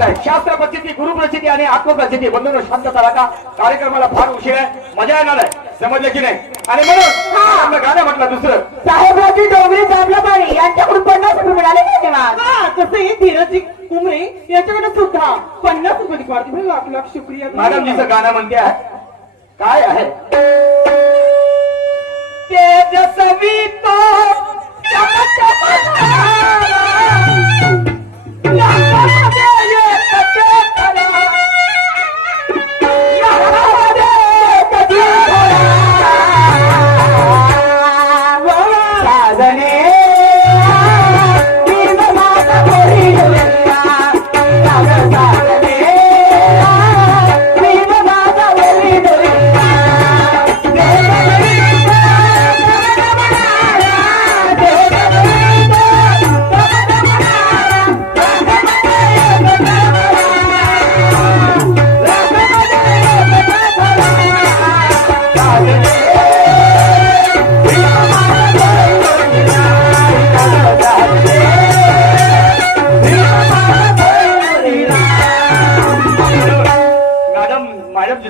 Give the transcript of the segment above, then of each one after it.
पाहत आहे शास्त्र प्रचिती गुरु प्रचिती आणि आत्मप्रचिती बंधूंनो शांतता राखा. कार्यक्रमाला फार उशीर आहे, मजा येणार आहे, समजलं की नाही? आणि म्हणून गाणं म्हटलं दुसरं साहेबराजी डोंगरी दाबला पाणी यांच्याकडून 50 रुपये मिळाले का तेव्हा? कसं हे धीरजी उमरे याच्याकडे सुद्धा 50 रुपये वाटते. लाख लाख शुक्रिया मॅडमजीचं गाणं म्हणते आहे काय आहे तेजस्वी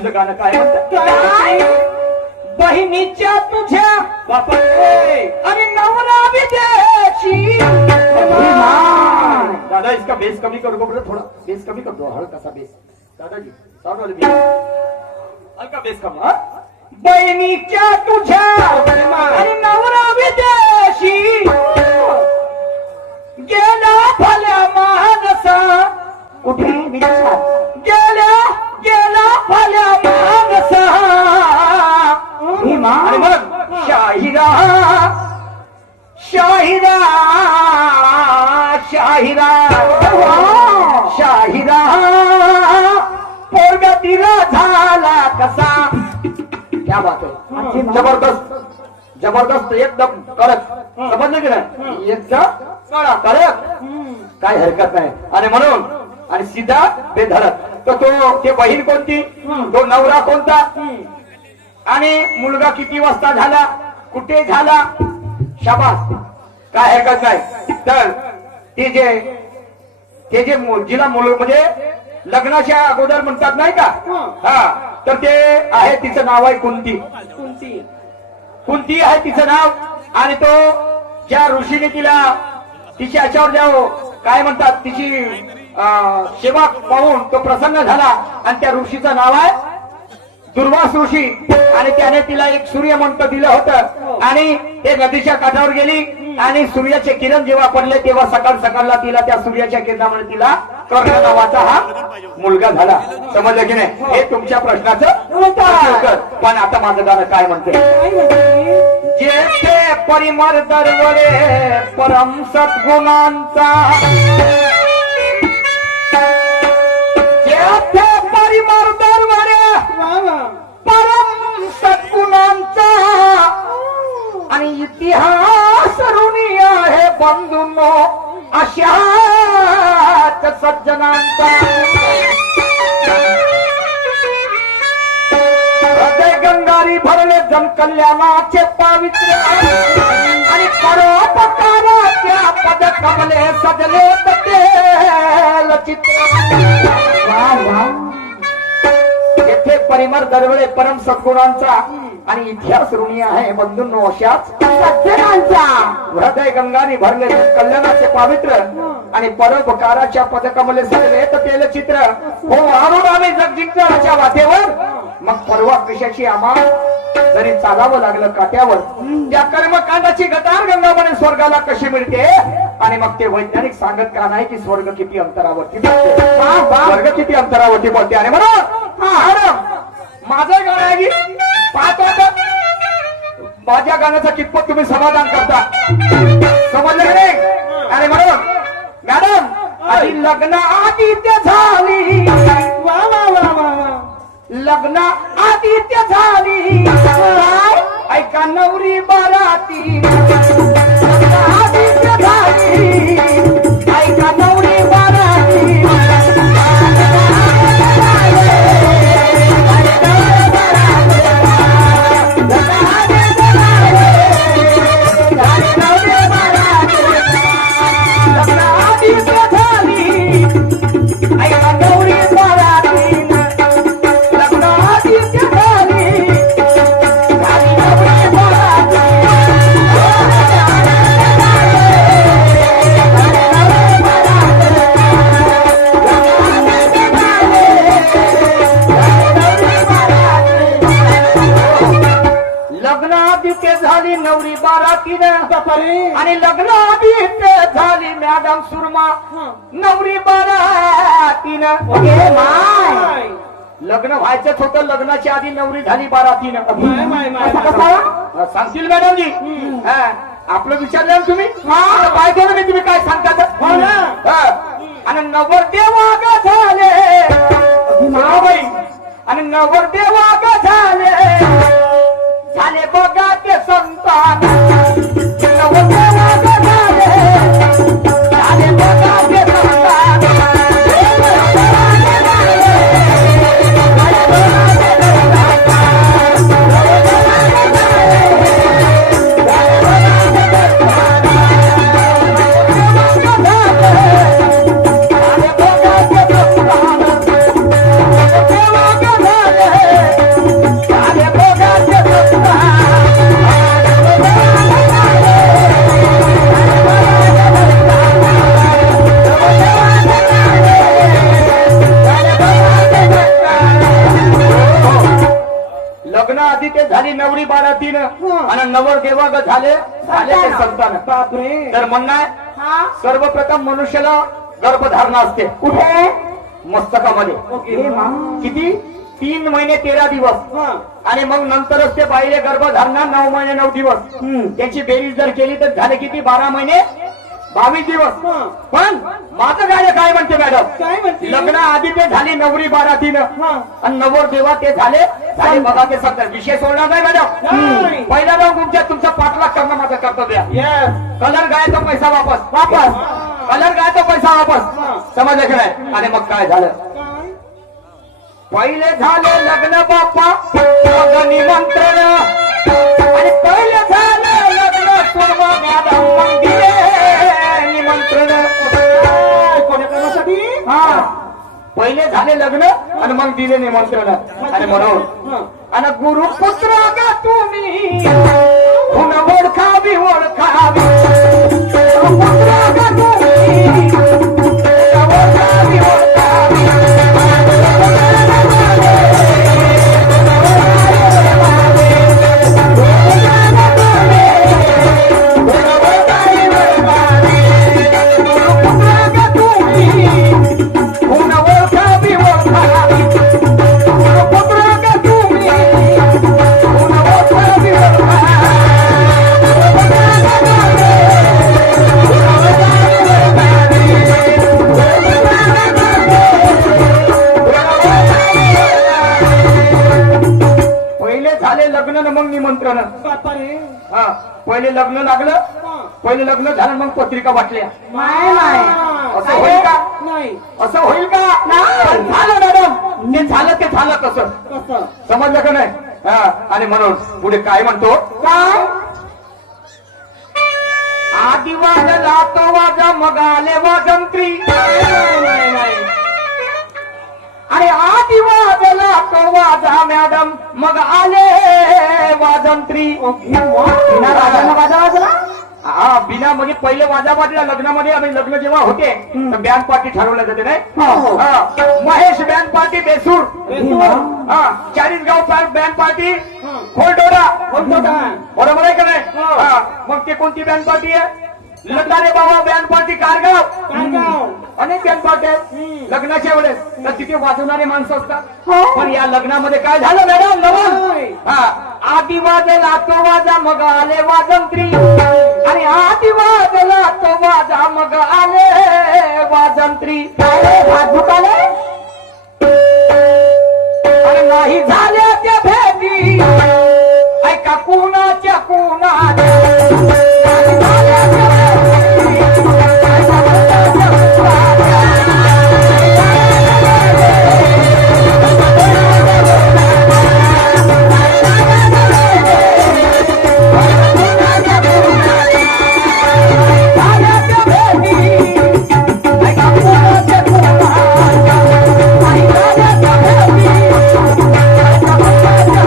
तो गाणं काय म्हणतात? बहिणीच्या तुझ्या बापरे आणि नवरा विदेशी. दादा इसका बेस कमी करो बोले, थोड़ा बेस कमी कर दो, हल्का सा बेस दादाजी, साउंड वाले बेस हल्का बेस कम. हाँ बहिणीच्या तुझ्या आणि नवरा विदेशी गेला भल्या मानसा. कुठे विदेशात? गेला भल्या मानसा. भीमा आणि मग शाहिरा शाहिरा शाहिरा शाहिरा पोरगा तिला झाला कसा. क्या बात है, जबरदस्त जबरदस्त एकदम कडक, समजलं की नाही? एकदम कडक, काय हरकत नाही. आणि म्हणून आणि सीधा बेधडक. तर ते बहीण कोणती, तो नवरा कोणता आणि मुलगा किती वाजता झाला, कुठे झाला, शाबास, काय हरकत नाही. तर ते जे जिला मुलं म्हणजे लग्नाच्या अगोदर म्हणतात नाही का, हा, तर ते आहे तिचं नाव आहे कुंती. कुंती आहे तिचं नाव. आणि तो ज्या ऋषीने तिच्या याच्यावर ज्या काय म्हणतात तिची सेवा पाहून तो प्रसन्न झाला आणि त्या ऋषीचं नाव आहे दुर्वास ऋषी. आणि त्याने तिला एक सूर्यमंत्र दिलं होतं आणि ते नदीच्या काठावर गेली आणि सूर्याचे किरण जेव्हा पडले तेव्हा सकाळ सकाळला तिला त्या सूर्याच्या किरणामुळे तिला कर्ण नावाचा हा मुलगा झाला. समजलं की नाही? हे तुमच्या प्रश्नाचं उत्तर. पण आता माझं गाणं काय म्हणते? जेथे परिमर दरवळे परम सद्गुणांचा, जेथे परिमर दरवळे परम सद्गुणांचा आणि इतिहास ऋणी आहे बंधूंनो अशाच सज्जनांचा. हृदय गंगारी भरले जन कल्याणाचे पावित्र्य आणि परोपकाराच्या पद कमले सजले तेल चित्र. येथे परिमर दरवळे परम सद्गुणांचा आणि इतिहास ऋणी आहे बंधूंनो अशाच सज्जनांचा. हृदय गंगाने भरले कल्याणाचे पावित्र्य आणि परोपकाराच्या पदकमले सजले तेल चित्र. हो आणून आम्ही जगजिंकणाच्या वाटेवर मग परवा कशाची आम्हाला जरी चालावं लागलं काट्यावर. त्या कर्मकांडाची गटार गंगा म्हणे स्वर्गाला कशी मिळते. आणि मग ते वैज्ञानिक सांगत का नाही की स्वर्ग किती अंतरावरती बोलते, स्वर्ग किती अंतरावरती बोलते. आणि म्हणून माझं गाणं आहे की पाहतो माझ्या गाण्याचा कितपत तुम्ही समाधान करता, समजलं की नाही? आणि म्हणून मॅडम आधी लग्न आदित्य झाली, लग्न आदित्य झाली, ऐका नवरी बाराती आदित्य झाली, ऐका नवरी बाराती I संतान सुरमा हं. नवरी बारातीनं ओके माय माय. लग्न व्हायचंच होतं, लग्नाच्या आधी नवरी झाली बारातीनं. माय, माय, माय, कसा माय. कसा सांगतील मॅडमजी. हा, आपलं विचारलं ना तुम्ही? काय केलं मी, तुम्ही काय सांगता? हो ना. हा. आणि नवरदेवाग झाले बाई, आणि नवरदेवाग झाले बघा ते संतान. नवरदेवाग झाले बघा ते संतान. लग्न आधी ते झाली नवरी बारातीनं आणि नवर देवाग झाले ते संतान. बापरे. तर म्हणणं आहे, हा सर्वप्रथम मनुष्याला गर्भधारणा असते. कुठे मस्तकामध्ये. ओके. हे मा किती? 3 महिने 13 दिवस. हं. आणि मग नंतरच ते बाईले गर्भधारणा 9 महिने 9 दिवस. त्याची बेरीज जर केली तर झाले किती? 12 महिने 22 दिवस. हं. पण माझं गाणं काय म्हणते मॅडम? काय म्हणते? लग्न आधी ते झाली नवरी बारातीनं हं. आणि नवर देवा ते झाले बघा ते सत्तर. विषय सोडणार नाही मॅडम. नाही. पहिला राऊंड तुमचा पाठलाग करणं माझं कर्तव्य. Yes. कलर गायचा पैसा वापस. कलर गायचा पैसा वापस. समजलं की नाही? आणि मग काय झालं? काय? पहिले झाले लग्न बाप्पा, मग निमंत्रण. आणि पहिले झालं लग्न सर्व मॅडम, मग दिले निमंत्रण. काय? कोण्या कामासाठी? हा, पहिले झाले लग्न आणि मग दिले निमंत्रण. आणि म्हणून हं. आणि गुरुपुत्र गा तुम्ही गुण ओळखावी ओळखावी. गुरुपुत्र गा तुम्ही गुण ओळखावी ओळखावी. पहिले झाले लग्न न मग निमंत्रण. बापरे. हा, पहिले लग्न लागलं, हं. पहिले लग्न झालं मग पत्रिका वाटल्या. माय माय असं होईल का? नाही. असं होईल का? पण झालं मॅडम. जे झालं ते झालं तसं. कसं? समजलं का नाही? हा, आणि म्हणून पुढे काय म्हणतो? काय आधी वाजला तो वाजा, मग आले वाजंत्री. नाही, नाही. आणि आधी वाजला तो वाजा मॅडम, मग आले वाजंत्री. बिना राजाला वाजा वाजला हा, बिना म्हणजे पहिले वाजा वाजला लग्नामध्ये. आम्ही लग्न जेव्हा होते तर बँड पार्टी ठरवल्या जाते नाही. हो. हा, महेश बँड पार्टी बेसूर. बेसूर. हा, चाळीसगाव बँड पार्टी हं. खोलडोडा. खोलडोडा. बरोबर आहे का नाही? हो. हा, मग ते कोणती बँड पार्टी आहे? लतारे बाबा बँड पार्टी कारगाव. कारगाव. अनेक बँड पार्टी आहेत लग्नाच्या वेळेस. तर तिथे वाजवणारे माणसं असतात. हो. पण या लग्नामध्ये काय झालं मॅडम? नवल. नाही. हा, आधी वाजला तो वाजा, मग आले वाजंत्री. आणि आधी वाजला तो वाजा, मग आले वाजंत्री. हात दुखाले आणि नाही झाल्या त्या भेटी, ऐका कुणाच्या कुणाच्या. नाही झाल्या त्या भेटी, ऐका कुणाच्या कुणाच्या. झाल्या त्या भेटी, ऐका कुणाच्या कुणाच्या. नाही झाल्या त्या भेटी, ऐका कुणाच्या कुणाच्या. नाही झाल्या त्या भेटी, ऐका कुणाच्या कुणाच्या.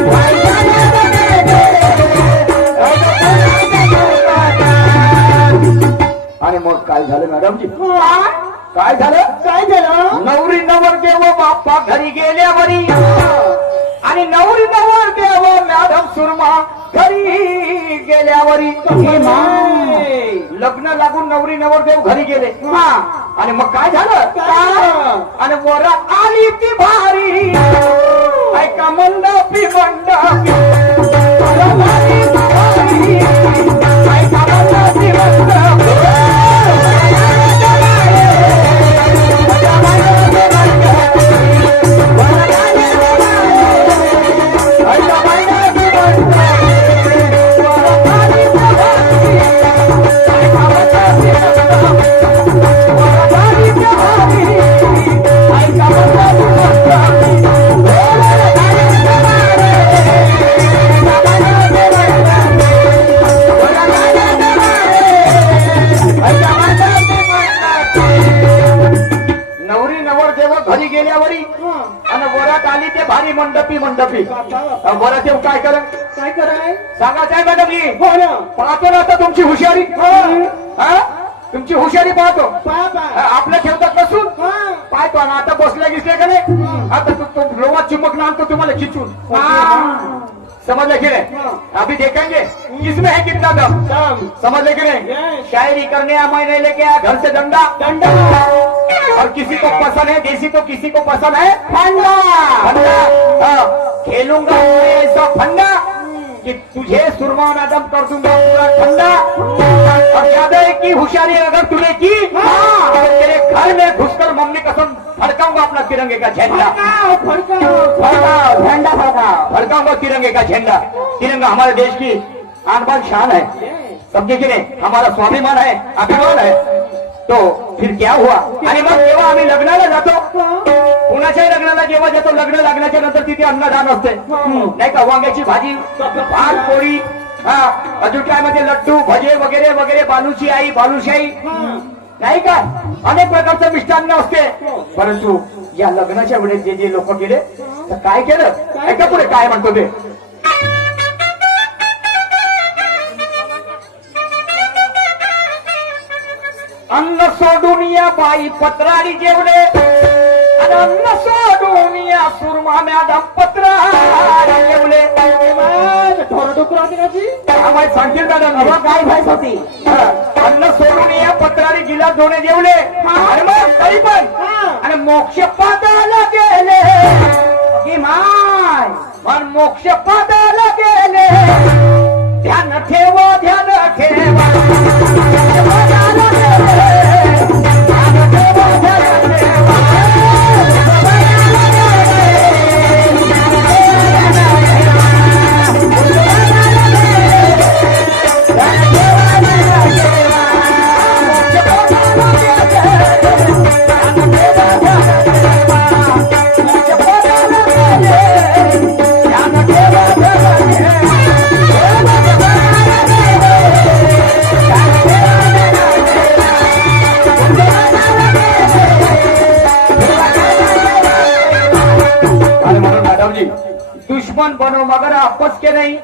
नाही झाल्या त्या भेटी, ऐका कुणाच्या कुणाच्या. आणि मग काय झालं मॅडमजी? काय झालं? काय झालं? नवरी नवरदेव बाप्पा घरी गेल्यावरी आणि नवरी नवर देव मॅडम सुरमा घरी गेल्यावरी लग्न लागून नवरी नवरदेव घरी गेले हा आणि मग काय झालं आणि वरात आली ती भारी ऐका मंडपी मंडपी वरात आली ती भारी, ऐका मंडपी मंडपी. नवरी नवरदेव घरी गेल्यावरी आणि वरात आली ते भारी मंडपी मंडपी. बरं देव काय कर काय कराय सांगायचं आहे मॅडम जी हो ना पाहतो ना आता तुमची हुशारी हा? तुमची हुशारी पाहतो बाबा आपलं ठेवतात नसून पाहतो ना आता बसल्या गिसल्या का नाही आता तो लोवात चिमक आणतो तुम्हाला खिचून समझले की नहीं अभी देखेंगे किसमें है कितना दम समझले की नहीं शायरी करने आ मैं नहीं लेके आया घर से डंडा दंडा और किसी को पसंद है देसी तो किसी को पसंद है फंडा फंडा हाँ, खेलूंगा मैं ऐसा फंडा कि तुझे सुरमा मैडम कर दूंगा पूरा ठंडा और याद है कि होशियारी अगर तूने की तो तेरे घर में घुसकर मम्मी कसम फड़काऊंगा अपना तिरंगे का झंडा फड़काओ झंडा फड़काओ फड़काऊंगा तिरंगे का झंडा. तिरंगा हमारे देश की आन बान शान है समझे की नहीं हमारा स्वाभिमान है अभिमान है. तो फिर क्या हुआ आणि मग जेव्हा आम्ही लग्नाला जातो कुणाच्याही लग्नाला जेव्हा जातो लग्न लागण्याच्या नंतर तिथे अन्नदान असते नाही का वांग्याची भाजी भात पोळी हा अजून काय म्हणजे लड्डू भजे वगैरे वगैरे बालूची आई बालूशाही नाही का अनेक प्रकारचं मिष्टान्न असते. परंतु या लग्नाच्या वेळेस जे जे लोक गेले तर काय केलं ऐका पुढे काय म्हणतो ते अन्न सोडून या बाई पत्रारी जेवले आणि अन्न सोडून या सुरमा मॅडम पत्रारी जेवले आम्हाला सांगतील मॅडम काय भाई होती अन्न सोडून या पत्रारी जिल्हा दोने जेवले आणि मग तरी पण आणि मोक्ष पादाला गेले की माय पण मोक्ष पादाला गेले ध्यान ठेवा ध्यान ठेवा पादाला गेले, ध्यान ठेवा ध्यान ठेवा. दुश्मन बनो मगर आपस के नहीं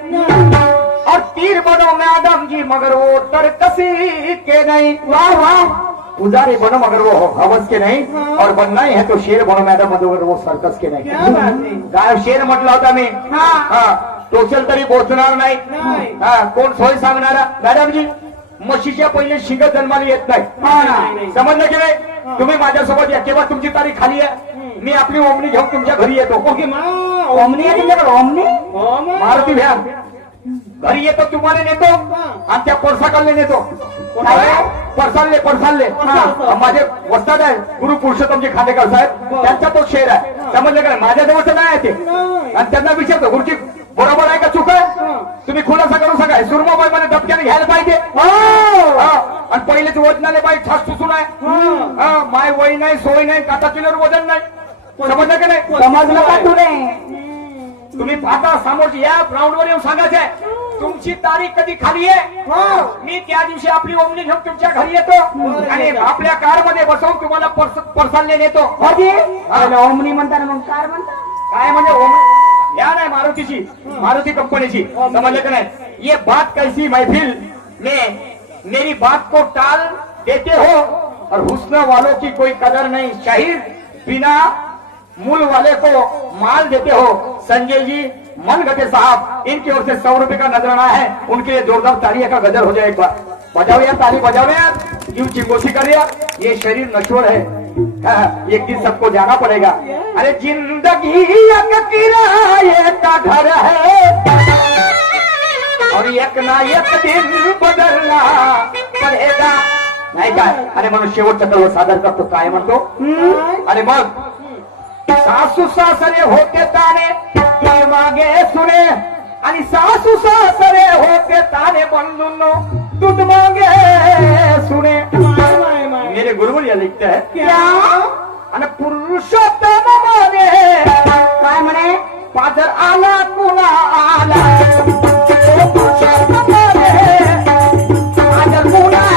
और तीर बनो मैडम जी मगर वो तरकसी के नहीं. वाह वाह पुजारी बनो मगर वो हवस के नहीं और बनना ही है तो शेर बनो मैडम मगर वो सर्कस के नाही. काय शेर म्हटला होता मी हा टोचल तरी पोहोचणार नाही हा कोण सोय सांगणारा मॅडम जी म्हशीच्या पहिले शिंग जन्माला येत नाही समजलं की नाही तुम्ही माझ्यासोबत या केव्हा तुमची तारीख खाली आहे मी आपली ओमनी घेऊन तुमच्या घरी येतो. ओके ओमनी आहे तुमच्याकडे ओमनी मारुती व्हॅन घरी येतो तुम्हाला नेतो आणि त्या परसाकालने नेतो पडसालले माझे वस्ताद आहे गुरु पुरुषोत्तमजी खांडेकर साहेब त्यांचा तो शेर आहे समजलं का माझ्या जवळचं नाही आहे ते आणि त्यांना विचारतो गुरुजी बरोबर आहे का चूक आहे तुम्ही खुलासा करू सकाय सुरमाबाई मध्ये डबक्याने घ्यायला पाहिजे आणि पहिलेच वजनाले बाई ठास सुसून आहे माय वय नाही सोय नाही काटा किलोर वजन नाही समजलं का नाही समजलं का तुने तुम्ही पाहता समोर या ग्राउंडवर येऊन सांगायचंय तुमची तारीख कधी खाली आहे मी त्या दिवशी आपली ओमनी घेऊन तुमच्या घरी येतो आणि आपल्या कार मध्ये बसवून तुम्हाला परसालले नेतो. ओमनी म्हणताना मग कार म्हणता काय म्हणजे ओमनी या नाही मारुतीची मारुती कंपनीची समजलं का नाही. ये बात कैसी महफिल में मेरी बात को टाल देते हो और हुस्न वालों की कोई कदर नहीं शाहिर बिना मूल वाले को माल देते हो संजय जी मनगटे साहब, इनकी ओर से 100 रुपए का नजराना है, उनके लिए जोरदार तालियां का गजर हो जाए। एक बार बजाओ यार, ताली बजाओ यार, क्यों चिंगोसी कर रहे यार? ये शरीर नश्वर है, हाँ, एक दिन सबको जाना पड़ेगा। अरे जिंदगी एक किराए का घर है और एक ना एक दिन बदलना पडेगा, नाही काय? अरे म्हणून शेवटचा कल सादर करतो, काय म्हणतो? अरे मग सासू सासरे होते ताने ते मागे सुने, आणि सासू सासरे होते ताने बंधूंनो दूध मागे सुने। मेरे गुरुवर यह लिखते हैं क्या? आणि पुरुषोत्तम माने काय म्हणे? पादर आला कुणा आला, पुरुषोत्तम माने पादर कुणा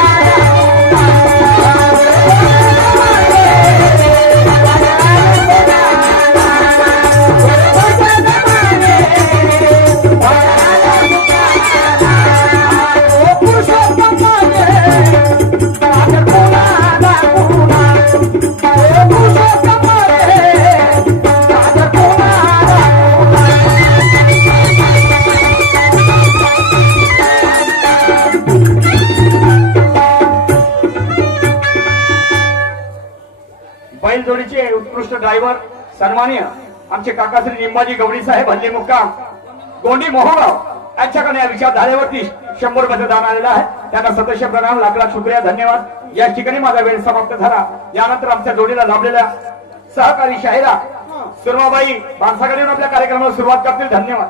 बैलजोडीचे उत्कृष्ट ड्रायव्हर सन्माननीय आमचे काकाश्री निंबाजी गवडी साहेब हल्ली मुक्काम गोंडी मोहोगाव यांच्याकडे या विचार धारेवरती 100 रुपयाचं दान आलेलं आहे, त्यांना सदस्य प्रणाम, लाख लाख शुक्रिया, धन्यवाद। या ठिकाणी माझा वेळ समाप्त झाला। यानंतर आमच्या जोडीला लाभलेल्या सहकारी शाहिरा सुरमाबाई बांसाकडे आपल्या कार्यक्रमाला सुरुवात करतील। धन्यवाद।